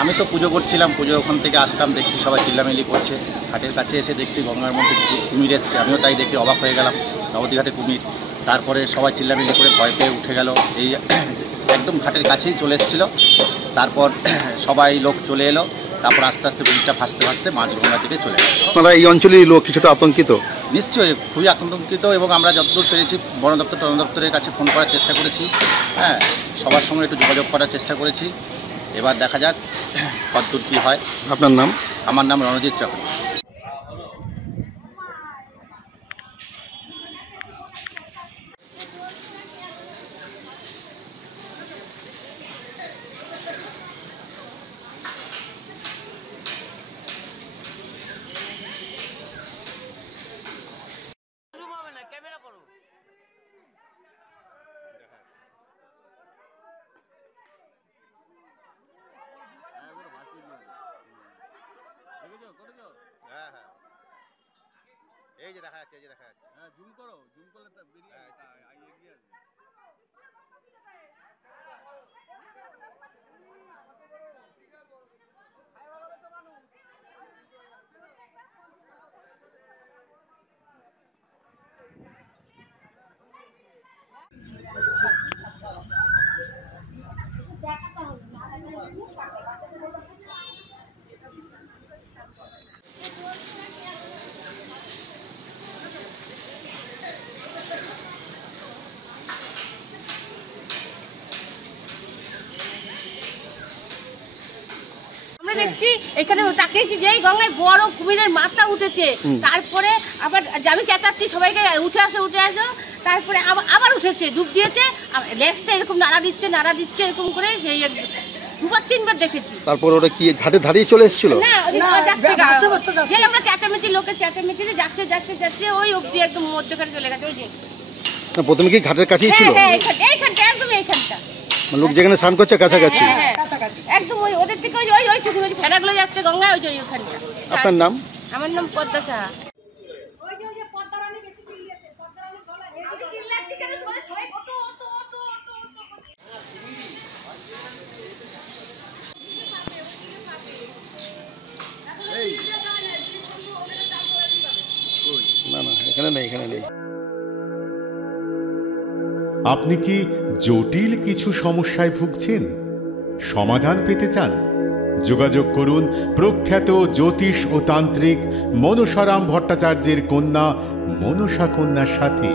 আমি তো পুজো করছিলাম, পুজো ওখান থেকে আসলাম, দেখছি সবাই চিল্লামিল্লি করছে। ঘাটের কাছে এসে দেখছি গঙ্গার মধ্যে কুমির এসছে, আমিও তাই দেখে অবাক হয়ে গেলাম, নবদ্বীপঘাটে কুমির। তারপরে সবাই চিল্লামিল্লি করে ভয় পেয়ে উঠে গেল, এই একদম ঘাটের কাছেই চলে এসেছিলো। তারপর সবাই লোক চলে এলো, তারপর আস্তে আস্তে কুমিরটা ভাসতে ভাসতে মাঝগঙ্গা থেকে চলে গেল। আপনারা এই অঞ্চলের লোক কিছুটা আতঙ্কিত? নিশ্চয়ই খুবই আতঙ্কিত, এবং আমরা যতদূর পেরেছি বন দপ্তরের কাছে ফোন করার চেষ্টা করেছি, হ্যাঁ, সবার সঙ্গে একটু যোগাযোগ করার চেষ্টা করেছি। এবার দেখা যাক কতদূর কী হয়। আপনার নাম? আমার নাম রণজিৎ চক্রবর্তী। হ্যাঁ হ্যাঁ, এই যে দেখা যাচ্ছে, এই যে দেখা যাচ্ছে। হ্যাঁ, জুম করো, জুম করলে তো বেরিয়ে এগিয়ে আসবে। দেখছি এখানে তাকিয়েছি যে গঙ্গায় বড় কুমিরের মাথা উঠেছে, তারপরে আবার আমি চেঁচাচ্ছি সবাইকে উঠে আসো উঠে আসো, তারপরে আবার উঠেছে, ডুব দিয়েছে, লেজটা এরকম নাড়া দিচ্ছে এরকম করে, সেই দুবার তিনবার দেখেছি। তারপর ওরা কি ঘাটে দাঁড়িয়ে চলে এসেছিল? না, আমরা চেঁচামেচি, লোকের চেঁচামেচি যাচ্ছে যাচ্ছে যাচ্ছে ওই অব্দি একদম মধ্যখানে চলে গেছে। ওই যে প্রথমে কি ঘাটের কাছেই ছিল? এইখানটা একদম এইখানটা লোক যেখানে স্নান করছে কাছাকাছি একদম, ওই ওদের থেকে ওই চোখে ফেনাগুলো যাচ্ছে গঙ্গায়, ওই যে ওইখানটা। আপনার নাম? আমার নাম পদ্মা সাহা। না না, এখানে নেই, এখানে নেই। আপনি কি জটিল কিছু সমস্যায় ভুগছেন, সমাধান পেতে চান? যোগাযোগ করুন প্রখ্যাত জ্যোতিষ ও তান্ত্রিক মনসারাম ভট্টাচার্যের কন্যা মনসা কন্যার সাথে।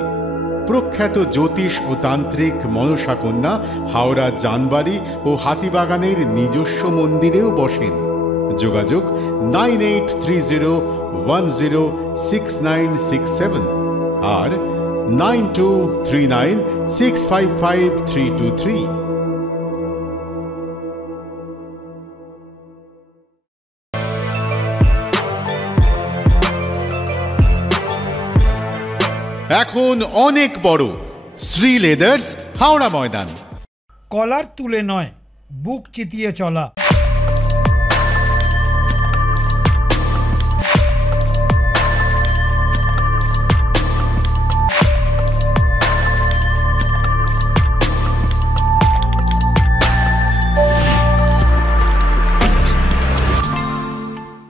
প্রখ্যাত জ্যোতিষ ও তান্ত্রিক মনসা কন্যা হাওড়া জানবাড়ি ও হাতিবাগানের নিজস্ব মন্দিরেও বসেন। যোগাযোগ 9830106967 আর 9239655323। এখন অনেক বড় শ্রী লেদার্স হাওড়া ময়দান। কলার তুলে নয়, বুক চিতিয়ে চলা।